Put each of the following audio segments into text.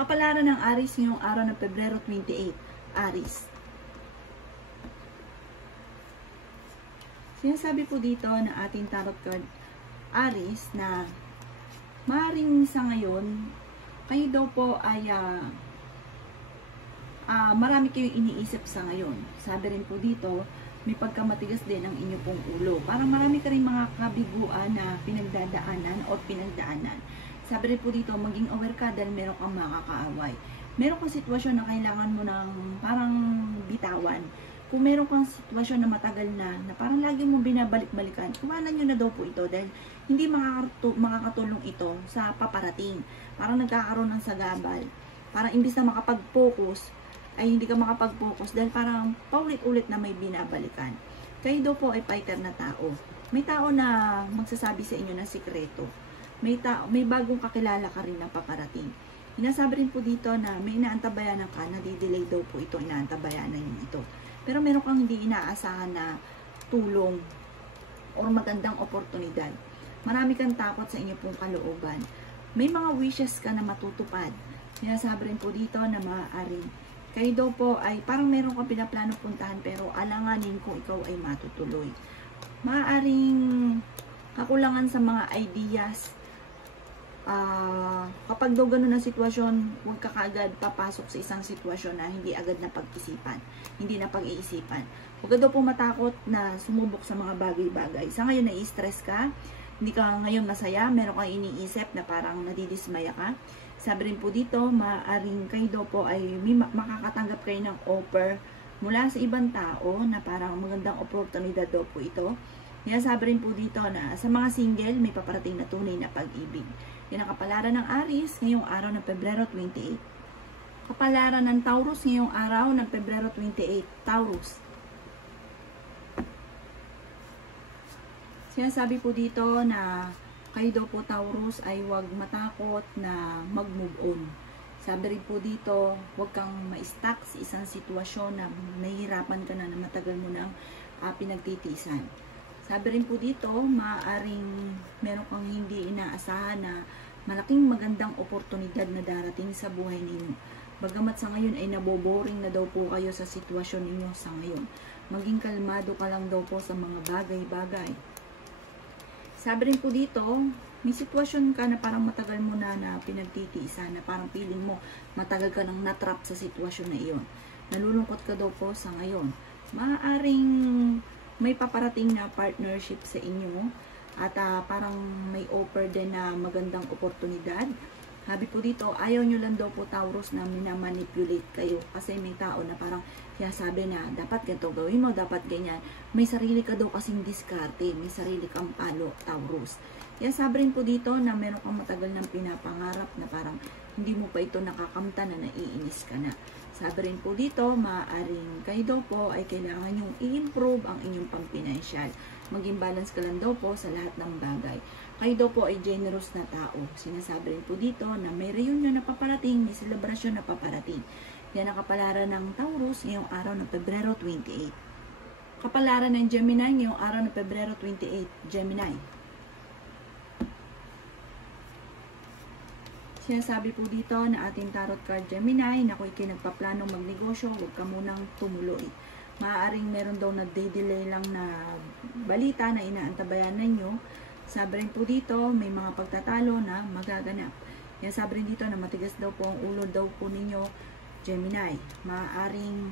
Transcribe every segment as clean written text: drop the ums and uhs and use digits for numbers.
Kapalaran ng Aries ngayong araw ng Pebrero 28. Aries. Sinasabi po dito na ating tarot card, Aries, na maaaring sa ngayon, kayo daw po ay marami kayong iniisip sa ngayon. Sabi rin po dito, may pagkamatigas din ang inyo pong ulo. Parang marami ka rin mga kabiguan na pinagdadaanan o pinagdaanan. Sabi rin po dito, maging aware ka dahil meron kang makakaaway. Meron kang sitwasyon na kailangan mo ng parang bitawan. Kung meron kang sitwasyon na matagal na parang lagi mong binabalik-balikan, kumanan nyo na daw po ito dahil hindi makakatulong ito sa paparating. Parang nagkakaroon ng sagabal. Parang imbis na makapag-focus, ay hindi ka makapag-focus dahil parang paulit-ulit na may binabalikan. Kayo daw po ay fighter na tao. May tao na magsasabi sa inyo ng sikreto. May bagong kakilala ka rin na paparating. Inasabi rin po dito na may inaantabayanan ka, nadidelay daw po ito, inaantabayanan nyo ito. Pero meron kang hindi inaasahan na tulong o magandang oportunidad. Marami kang takot sa inyo pong kalooban. May mga wishes ka na matutupad. Sinasabi rin po dito na maaaring kayo daw po ay parang meron kang pinaplano puntahan pero alanganin kung ikaw ay matutuloy. Maaaring kakulangan sa mga ideas. Kapag daw ganun ang sitwasyon, huwag ka kaagad papasok sa isang sitwasyon na hindi agad na pag-isipan. Hindi na pag-iisipan. Huwag ka daw po matakot na sumubok sa mga bagay-bagay. Sa ngayon, na-stress ka. Hindi ka ngayon masaya. Meron kang iniisip na parang nadidismaya ka. Sabi rin po dito, maaaring kayo daw po ay makakatanggap kayo ng offer mula sa ibang tao na parang magandang oportunidad daw po ito. Kaya sabi rin po dito na sa mga single, may paparating na tunay na pag-ibig. Yan ang kapalaran ng Aries ngayong araw ng Pebrero 28. Kapalaran ng Taurus ngayong araw ng Pebrero 28. Taurus. Sinasabi po dito na kayo daw po Taurus ay huwag matakot na mag-move on. Sabi rin po dito, huwag kang ma-stuck sa isang sitwasyon na nahihirapan ka na matagal mo nang pinagtitiisan. Sabi rin po dito, maaaring meron kang hindi inaasahan na malaking magandang oportunidad na darating sa buhay ninyo. Bagamat sa ngayon ay naboboring na daw po kayo sa sitwasyon ninyo sa ngayon. Maging kalmado ka lang daw po sa mga bagay-bagay. Sabi rin po dito, may sitwasyon ka na parang matagal mo na pinagtitiisan, na parang feeling mo matagal ka nang natrap sa sitwasyon na iyon. Nalulungkot ka daw po sa ngayon. Maaaring may paparating na partnership sa inyo at parang may offer din na magandang oportunidad. Sabi po dito, ayaw nyo lang daw po Taurus na minamanipulate kayo kasi may tao na parang sinasabi na dapat ganito gawin mo, dapat ganyan. May sarili ka daw kasing diskarte, may sarili kang palo, Taurus. Kaya sabi rin po dito na meron kang matagal ng pinapangarap na parang hindi mo pa ito nakakamta na naiinis ka na. Sabi rin po dito, maaaring kayo daw po ay kailangan yung i-improve ang inyong pang-financial. Maging balance ka lang daw po sa lahat ng bagay. Kayo daw po ay generous na tao. Sinasabi rin po dito na may reunion na paparating, may celebration na paparating. Yan ang kapalaran ng Taurus ngayong araw ng Pebrero 28. Kapalaran ng Gemini ngayong araw ng Pebrero 28. Gemini. Sinasabi po dito na ating tarot card Gemini na kung ikay nagpaplanong magnegosyo, huwag ka munang tumuloy. Maaaring meron daw nagde-delay lang na balita na inaantabayanan nyo. Sabi rin po dito, may mga pagtatalo na magaganap. Yan sabi rin dito na matigas daw po ang ulo daw po ninyo, Gemini. Maaaring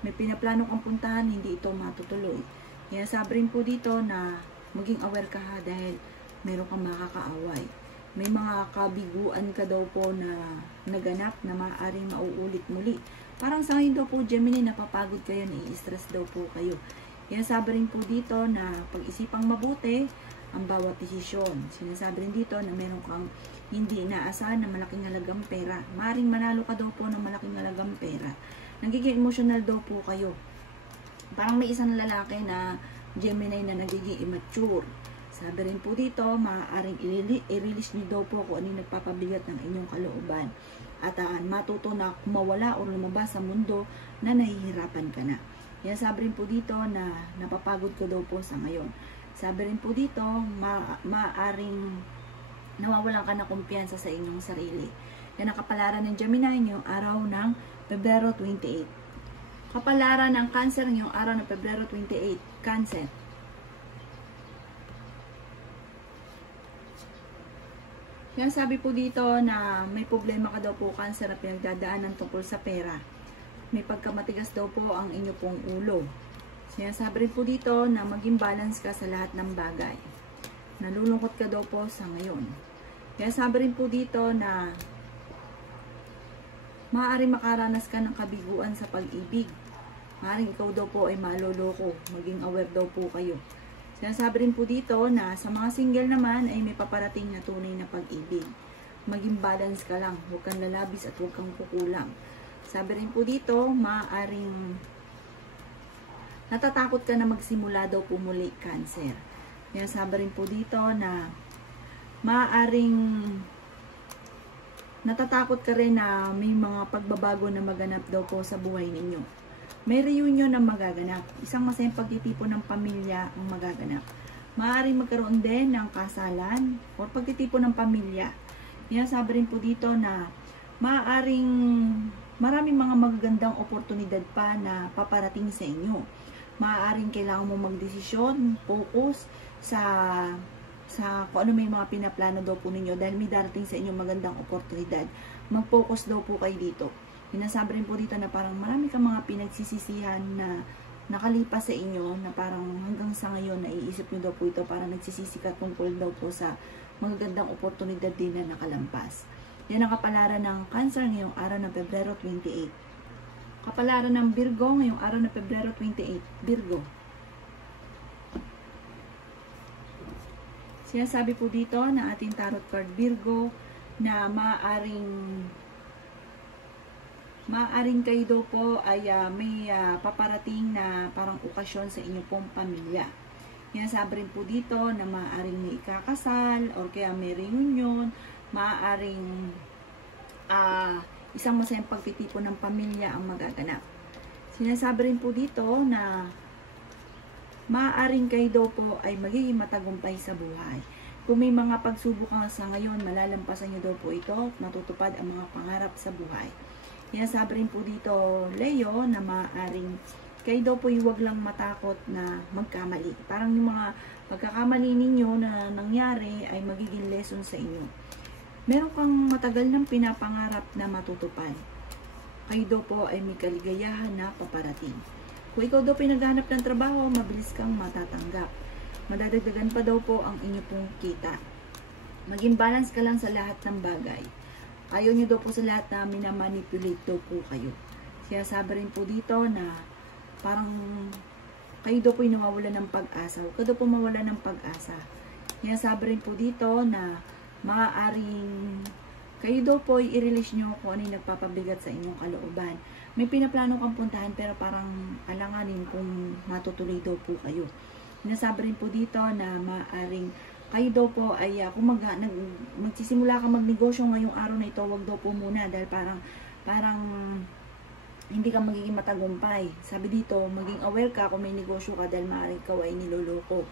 may pinaplano kang puntahan, hindi ito matutuloy. Yan sabi rin po dito na maging aware ka ha dahil meron kang makakaaway. May mga kabiguan ka daw po na naganap na maaaring mauulit muli. Parang sa ngayon daw po, Gemini, napapagod kayo, nai-stress daw po kayo. Yan sabi rin po dito na pag-isipang mabuti ang bawat desisyon. Sinasabi rin dito na meron kang hindi inaasahan na malaking halagang pera. Maaaring manalo ka daw po ng malaking halagang pera. Nagiging emotional daw po kayo. Parang may isang lalaki na Gemini na nagiging immature. Sabi rin po dito, maaaring i-release nyo daw po kung ano yung nagpapabigat ng inyong kalooban. At matuto na mawala o lumabas sa mundo na nahihirapan ka na. Yan sabi rin po dito na napapagod ka daw po sa ngayon. Sabi rin po dito, maaaring nawawalan ka na kumpiyansa sa inyong sarili. Yan ang kapalaran ng Gemini ngayong araw ng Pebrero 28. Kapalaran ng Cancer ngayong araw ng Pebrero 28. Cancer. Yan, sabi po dito na may problema ka daw po, Cancer, na pinagdadaanan tungkol sa pera. May pagkamatigas daw po ang inyo pong ulo. Sinasabi rin po dito na maging balance ka sa lahat ng bagay. Nalulungkot ka daw po sa ngayon. Kaya sabi rin po dito na maaaring makaranas ka ng kabiguan sa pag-ibig. Maaaring ikaw daw po ay maloloko. Maging aware daw po kayo. Sinasabi rin po dito na sa mga single naman ay may paparating na tunay na pag-ibig. Maging balance ka lang. Huwag kang lalabis at huwag kang kukulang. Sabi rin po dito, maaaring natatakot ka na magsimula daw po muli, Cancer. Kaya sabi rin po dito na maaaring natatakot ka rin na may mga pagbabago na maganap daw po sa buhay ninyo. May reunion na magaganap. Isang masayang pagtitipon ng pamilya ang magaganap. Maaaring magkaroon din ng kasalan o pagtitipon ng pamilya. Kaya sabi rin po dito na maaaring maraming mga magagandang oportunidad pa na paparating sa inyo. Maaaring kailangan mo magdesisyon, focus sa kung ano may mga pinaplano daw po ninyo dahil may darating sa inyo magandang oportunidad. Mag-focus daw po kayo dito. Pinasabi rin po dito na parang marami kang mga pinagsisisihan na nakalipas sa inyo na parang hanggang sa ngayon naiisip nyo daw po ito, parang nagsisisi ka tungkol daw po sa magagandang oportunidad din na nakalampas. Yan ang kapalaran ng Cancer ngayong araw ng Pebrero 28. Kapalaran ng Virgo ngayong araw ng Pebrero 28. Virgo. Sinasabi po dito na ating tarot card Virgo na maaring kayo daw po ay may paparating na parang okasyon sa inyong pong pamilya. Sinasabi rin po dito na maaring may ikakasal or kaya may reunion, maaring isang masayang pagtitipon ng pamilya ang magaganap. Sinasabi rin po dito na maaaring kayo daw po ay magiging matagumpay sa buhay. Kung may mga pagsubok ka sa ngayon, malalampasan nyo daw po ito at matutupad ang mga pangarap sa buhay. Sinasabi rin po dito, Leo, na maaaring kayo daw po huwag lang matakot na magkamali. Parang yung mga pagkakamali ninyo na nangyari ay magiging lesson sa inyo. Meron kang matagal ng pinapangarap na matutupad. Kayo daw po ay may kaligayahan na paparating. Kung ikaw daw pinaghanap ng trabaho, mabilis kang matatanggap. Madadagdagan pa daw po ang inyo pong kita. Maging balance ka lang sa lahat ng bagay. Ayaw nyo daw po sa lahat na minamanipulate daw po kayo. Kaya sabi rin po dito na parang kayo daw po ay nawawalan ng pag-asa. Huwag ka daw po mawalan ng pag-asa. Kaya sabi rin po dito na maaaring kayo daw po i-release nyo kung ano yung nagpapabigat sa inyong kalooban. May pinaplano kang puntahan pero parang alanganin kung matutuloy daw po kayo. Nasabi rin po dito na maaaring kayo daw po ay kung magsisimula ka magnegosyo ngayong araw na ito, wag daw po muna dahil parang hindi ka magiging matagumpay. Sabi dito, maging aware ka kung may negosyo ka dahil maaaring ikaw ay niloloko.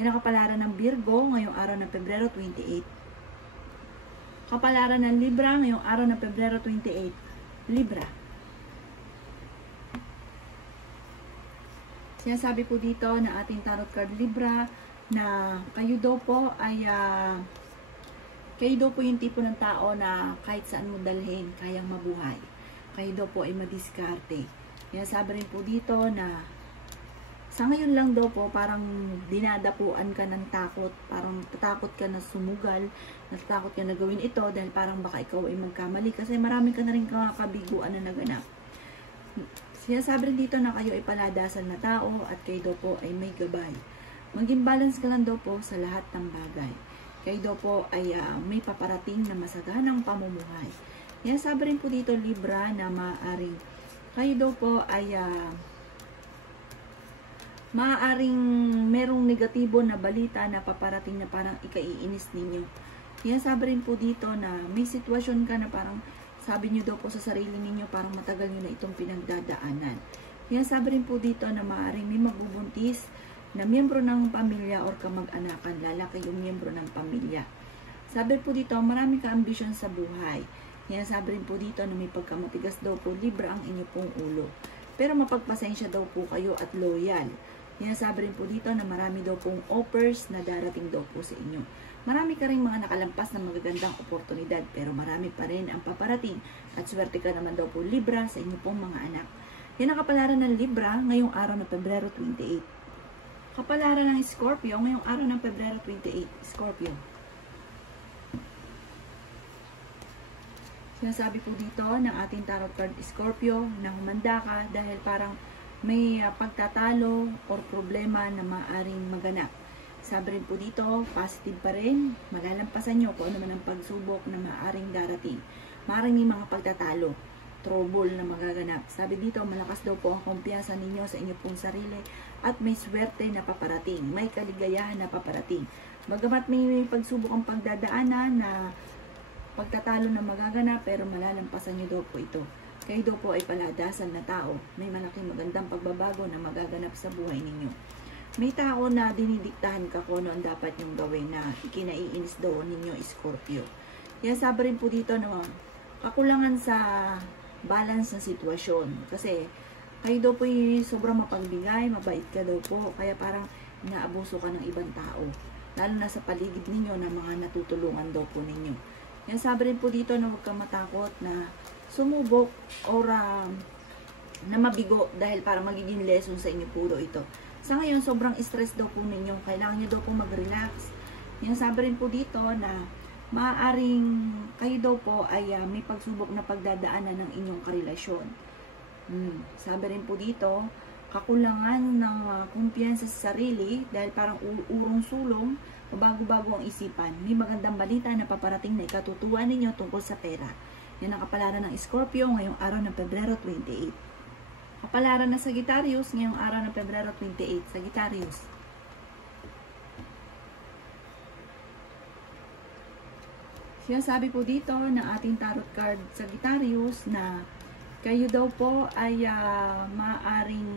Yan ang kapalaran ng Virgo ngayong araw ng Pebrero 28. Kapalaran ng Libra ngayong araw ng Pebrero 28. Libra. Sinasabi po dito na ating tarot card Libra na kayo daw po ay kayo daw po yung tipo ng tao na kahit saan mo dalhin, kayang mabuhay. Kayo daw po ay madiskarte. Sinasabi rin po dito na sa ngayon lang daw po, parang dinadapuan ka ng takot, parang tatakot ka na sumugal, natatakot ka na gawin ito dahil parang baka ikaw ay magkamali kasi marami ka na rin kabiguan na naganap. Sinasabi rin dito na kayo ay paladasan na tao at kayo daw po ay may gabay. Maging balance ka lang daw po sa lahat ng bagay. Kayo daw po ay may paparating na masaganang pamumuhay. Sinasabi rin po dito Libra na maaaring kayo daw po ay maaaring merong negatibo na balita na paparating na parang ikaiinis ninyo. Kaya sabi rin po dito na may sitwasyon ka na parang sabi nyo daw po sa sarili ninyo parang matagal nyo na itong pinagdadaanan. Kaya sabi rin po dito na maaaring may magbubuntis na miyembro ng pamilya or kamag-anakan, lalaki yung miyembro ng pamilya. Sabi po dito, marami ka ambisyon sa buhay. Sinasabi rin po dito na may pagkamatigas daw po Libra ang inyo pong ulo. Pero mapagpasensya daw po kayo at loyal. Sinasabi rin po dito na marami daw pong offers na darating daw po sa inyo. Marami ka rin mga nakalampas na magagandang oportunidad, pero marami pa rin ang paparating at swerte ka naman daw po Libra sa inyo pong mga anak. Yan ang kapalaran ng Libra ngayong araw ng Pebrero 28. Kapalaran ng Scorpio ngayong araw ng Pebrero 28. Scorpio. Sinasabi po dito ng ating tarot card Scorpio na humanda ka dahil parang may pagtatalo or problema na maaring maganap. Sabi rin po dito, positive pa rin, malalampasan nyo kung ano man ang pagsubok na maaring darating. Maaring may mga pagtatalo, trouble na magaganap. Sabi dito, malakas daw po ang kumpiyansa ninyo sa inyo pong sarili at may swerte na paparating, may kaligayahan na paparating. Bagamat may pagsubok ang pagdadaanan na pagtatalo na magaganap, pero malalampasan nyo daw po ito. Kayo daw po ay paladasan na tao. May malaking magandang pagbabago na magaganap sa buhay ninyo. May tao na dinidiktahan ka kung ano ang dapat yung gawin na ikinaiinis daw ninyo, Scorpio. Yan, sabi rin po dito na kakulangan sa balance ng sitwasyon. Kasi kayo daw po ay sobrang mapagbigay, mabait ka daw po. Kaya parang inaabuso ka ng ibang tao. Lalo na sa paligid ninyo na mga natutulungan daw po ninyo. Yan, sabi rin po dito na huwag kang matakot na sumubok or na mabigo dahil para magiging lesson sa inyo po ito. Sa ngayon, sobrang stress daw po ninyo. Kailangan nyo daw po mag-relax. Yan, sabi rin po dito na maaaring kayo daw po ay may pagsubok na pagdadaanan ng inyong karelasyon. Sabi rin po dito, kakulangan ng kumpiyansa sa sarili dahil parang urong-sulong, bago-bago ang isipan. May magandang balita na paparating na ikatutuwa ninyo tungkol sa pera. Yan ang kapalaran ng Scorpio ngayong araw ng Pebrero 28. Kapalaran ng Sagittarius ngayong araw ng Pebrero 28. Sagittarius. Sinasabi po dito ng ating tarot card Sagittarius na kayo daw po ay maaaring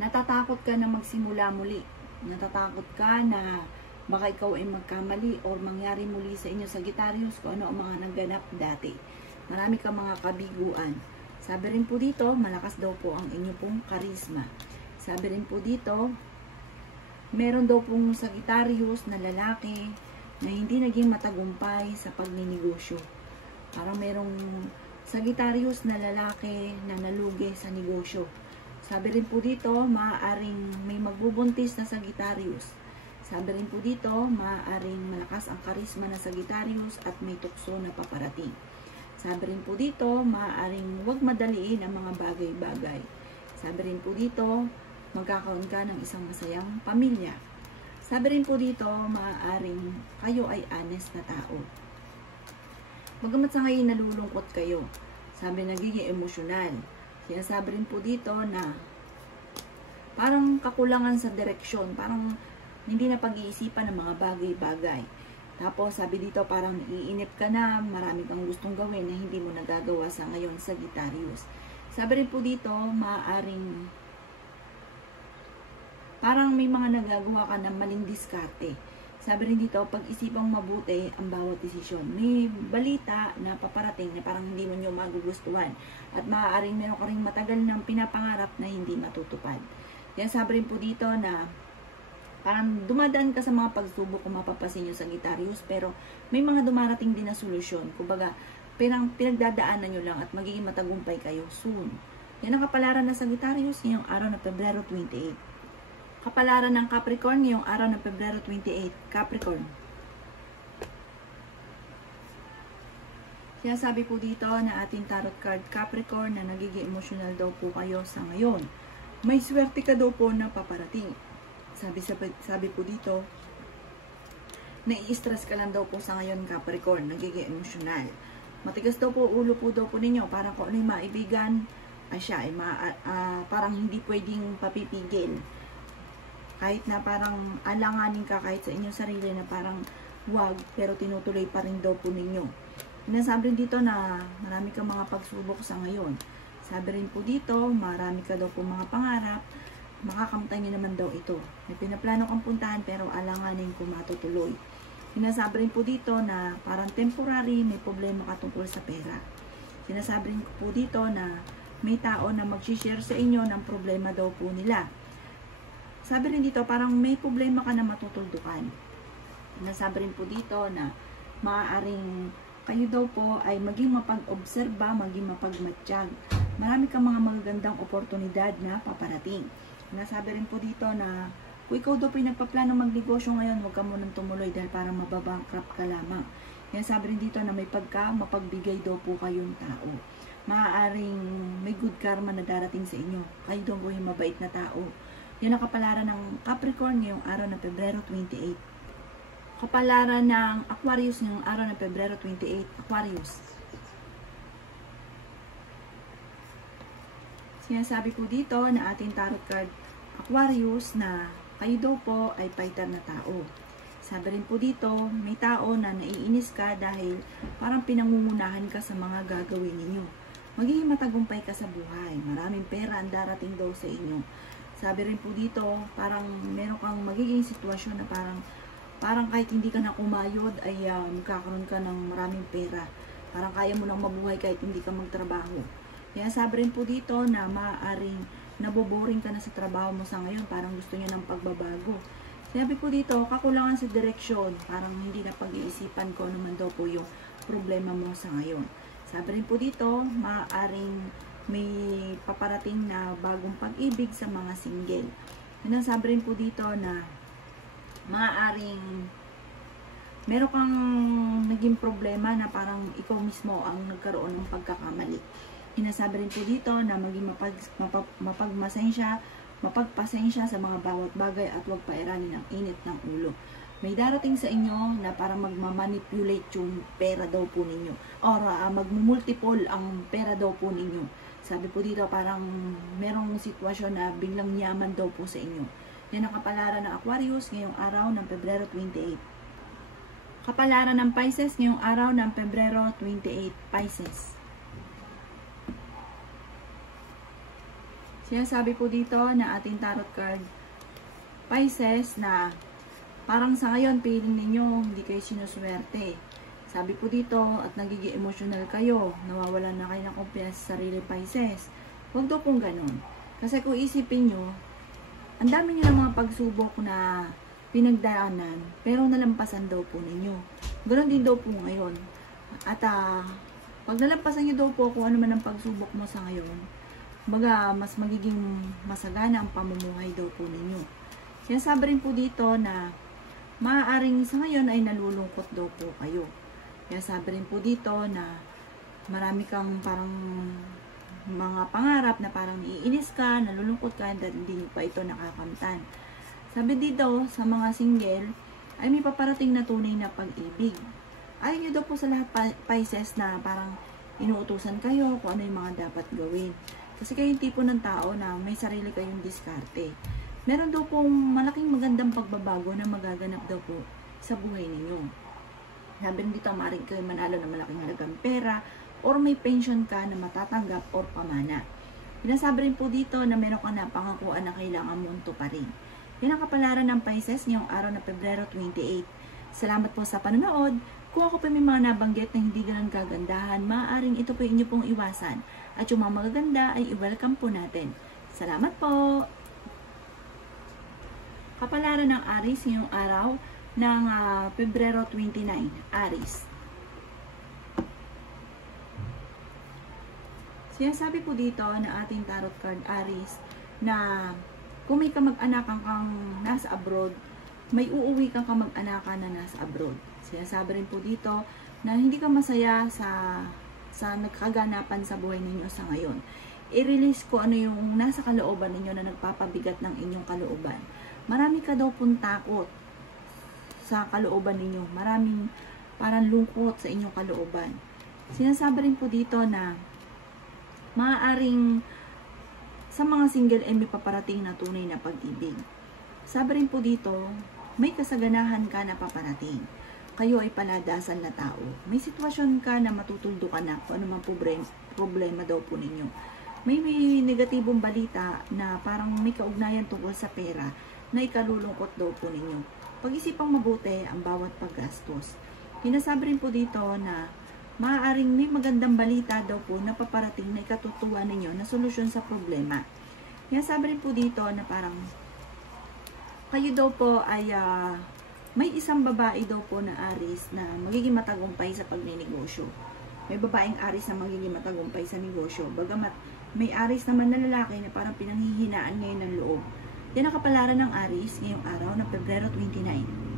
natatakot ka na magsimula muli. Natatakot ka na baka ikaw ay magkamali o mangyari muli sa inyo Sagittarius kung ano ang mga nagganap dati. Marami kang mga kabiguan. Sabi rin po dito, malakas daw po ang inyo pong karisma. Sabi rin po dito, meron daw pong Sagittarius na lalaki na hindi naging matagumpay sa pagninegosyo. Parang merong Sagittarius na lalaki na nalugi sa negosyo. Sabi rin po dito, maaaring may magbubuntis na Sagittarius. Sabi rin po dito, maaaring malakas ang karisma na Sagittarius at may tukso na paparating. Sabi rin po dito, maaaring huwag madaliin ang mga bagay-bagay. Sabi rin po dito, magkakaroon ka ng isang masayang pamilya. Sabi rin po dito, maaaring kayo ay honest na tao. Bagamat sa ngayon nalulungkot kayo, sabi nagiging emosyonal. Sinasabi rin po dito na parang kakulangan sa direksyon, parang hindi na pag-iisipan ng mga bagay-bagay. Tapos sabi dito parang naiinip ka na, marami kang gustong gawin na hindi mo nagagawa sa ngayon, Sagittarius. Sabi rin po dito, maaaring parang may mga nagagawa ka na maling diskarte. Sabi rin dito, pag-isipang mabuti ang bawat desisyon. May balita na paparating na parang hindi mo nyo magugustuhan. At maaaring meron ka rin matagal ng pinapangarap na hindi matutupad. Yan, sabi rin po dito na parang dumadaan ka sa mga pagsubok kung mapapasin nyo sa Sagittarius, pero may mga dumarating din na solusyon. Kumbaga, pinagdadaanan nyo lang at magiging matagumpay kayo soon. Yan ang kapalaran ng Sagittarius ngayong araw ng Pebrero 28. Kapalaran ng Capricorn ngayong araw ng Pebrero 28. Capricorn. Sinasabi po dito na ating tarot card Capricorn na nagiging emotional daw po kayo sa ngayon. May swerte ka daw po na paparating. Sabi po dito, nai-stress ka lang daw po sa ngayon Capricorn, nagiging emotional. Matigas daw po ulo po daw po ninyo, parang kung ano yung maibigan, siya ay parang hindi pwedeng papipigil. Kahit na parang alanganin ka kahit sa inyong sarili na parang wag, pero tinutuloy pa rin daw po ninyo. Sinasabi rin dito na marami kang mga pagsubok sa ngayon. Sabi rin po dito, marami ka daw po mga pangarap, makakamtan nyo naman daw ito. May pinaplano kang puntahan pero alanganin kung matutuloy. Sinasabi rin po dito na parang temporary, may problema ka tungkol sa pera. Sinasabi rin po dito na may tao na mag-share sa inyo ng problema daw po nila. Sabi rin dito, parang may problema ka na matutuldukan. Sinasabi rin po dito na maaaring kayo daw po ay maging mapag-obserba, maging mapagmatsyag. Marami kang mga magagandang oportunidad na paparating. Sinasabi rin po dito na kung ikaw daw po yung nagpaplano magnegosyo ngayon, huwag ka munang tumuloy dahil parang mababankrupt ka lamang. Kaya sabi rin dito na may mapagbigay daw po kayong tao. Maaaring may good karma na darating sa inyo. Kayo daw po yung mabait na tao. Yan ang kapalaran ng Capricorn ngayong araw ng Pebrero 28. Kapalaran ng Aquarius ngayong araw ng Pebrero 28. Aquarius. Sinasabi po dito na ating tarot card Aquarius na kayo daw po ay fighter na tao. Sabi rin po dito, may tao na naiinis ka dahil parang pinangungunahan ka sa mga gagawin ninyo. Magiging matagumpay ka sa buhay. Maraming pera ang darating daw sa inyo. Sabi rin po dito, parang meron kang magiging sitwasyon na parang kahit hindi ka na kumayod ay magkakaroon ka ng maraming pera. Parang kaya mo nang mabuhay kahit hindi ka magtrabaho. Kaya sabi rin po dito na maaaring naboboring ka na sa trabaho mo sa ngayon, parang gusto niya ng pagbabago. Sabi po dito, kakulangan sa direksyon, parang hindi na pag-iisipan ko naman daw po yung problema mo sa ngayon. Sabi rin po dito, maaaring may paparating na bagong pag-ibig sa mga single. Sabi rin po dito na maaaring meron kang naging problema na parang ikaw mismo ang nagkaroon ng pagkakamali. Sinasabi rin po dito na maging mapagpasensya sa mga bawat bagay at huwag pairanin ang init ng ulo. May darating sa inyo na parang magmamanipulate yung pera daw po ninyo or magmumultiple ang pera daw po ninyo. Sabi po dito parang merong sitwasyon na biglang yaman daw po sa inyo. Yan ang kapalaran ng Aquarius ngayong araw ng Pebrero 28. Kapalaran ng Pisces ngayong araw ng Pebrero 28. Pisces. Sinasabi po dito na ating tarot card Pisces na parang sa ngayon piling ninyo hindi kayo sinuswerte. Sabi po dito at nagiging emotional kayo, nawawalan na kayo ng kumpiyansa sa sarili Pisces. Huwag daw pong ganun. Kasi kung isipin nyo, ang dami nyo ng mga pagsubok na pinagdaanan pero nalampasan daw po ninyo. Ganoon din daw po ngayon. At pag nalampasan nyo daw po kung ano man ang pagsubok mo sa ngayon, baga mas magiging masagana ang pamumuhay daw po ninyo. Kaya sabi rin po dito na maaaring sa ngayon ay nalulungkot daw po kayo. Kaya sabi rin po dito na marami kang parang mga pangarap na parang iinis ka, nalulungkot ka, dahil hindi nyo pa ito nakakamtan. Sabi dito sa mga single ay may paparating na tunay na pag-ibig. Ayaw nyo daw po sa lahat Pisces na parang inuutusan kayo kung ano yung mga dapat gawin. Kasi kayo yung tipo ng tao na may sarili kayong diskarte. Meron daw pong malaking magandang pagbabago na magaganap daw po sa buhay ninyo. Sabi rin dito, maaaring kayo manalo ng malaking halagang pera or may pension ka na matatanggap or pamana. Pinasabi rin po dito na meron ka na pangakuan na kailangan mo pa rin. Yan ang kapalaran ng Pisces ngayong araw na Pebrero 28. Salamat po sa panonood. Kung ako pa may mga nabanggit na hindi ganang kagandahan, maaaring ito po inyo pong iwasan. At yung mga magaganda ay i-welcome po natin. Salamat po! Kapalaran ng Aries ngayong araw ng Pebrero 29. Aries. Sinasabi po dito na ating tarot card Aries na kung may kamag-anakan kang nasa abroad, may uuwi kang kamag-anakan na nasa abroad. Sinasabi rin po dito na hindi ka masaya sa nagkaganapan sa buhay ninyo sa ngayon. I-release ko ano yung nasa kalooban ninyo na nagpapabigat ng inyong kalooban. Marami ka daw pong takot sa kalooban ninyo. Maraming parang lungkot sa inyong kalooban. Sinasabi rin po dito na maaaring sa mga single ay may paparating na tunay na pag-ibig. Sabi rin po dito, may kasaganahan ka na paparating. Kayo ay paladasan na tao. May sitwasyon ka na matutuldo ka na kung ano man problema daw po ninyo. May negatibong balita na parang may kaugnayan tungkol sa pera na ikalulungkot daw po ninyo. pag-isipang mabuti ang bawat paggastos. Pinasabi rin po dito na maaaring may magandang balita daw po na paparating na ikatutuwa ninyo na solusyon sa problema. Pinasabi rin po dito na parang kayo daw po ay may isang babae daw po na Aris na magiging matagumpay sa pagninegosyo. May babaeng Aris na magiging matagumpay sa negosyo. Bagamat may Aris naman na lalaki na parang pinanghihinaan ngayon ng loob. Yan ang kapalaran ng Aris ngayong araw ng Pebrero 29.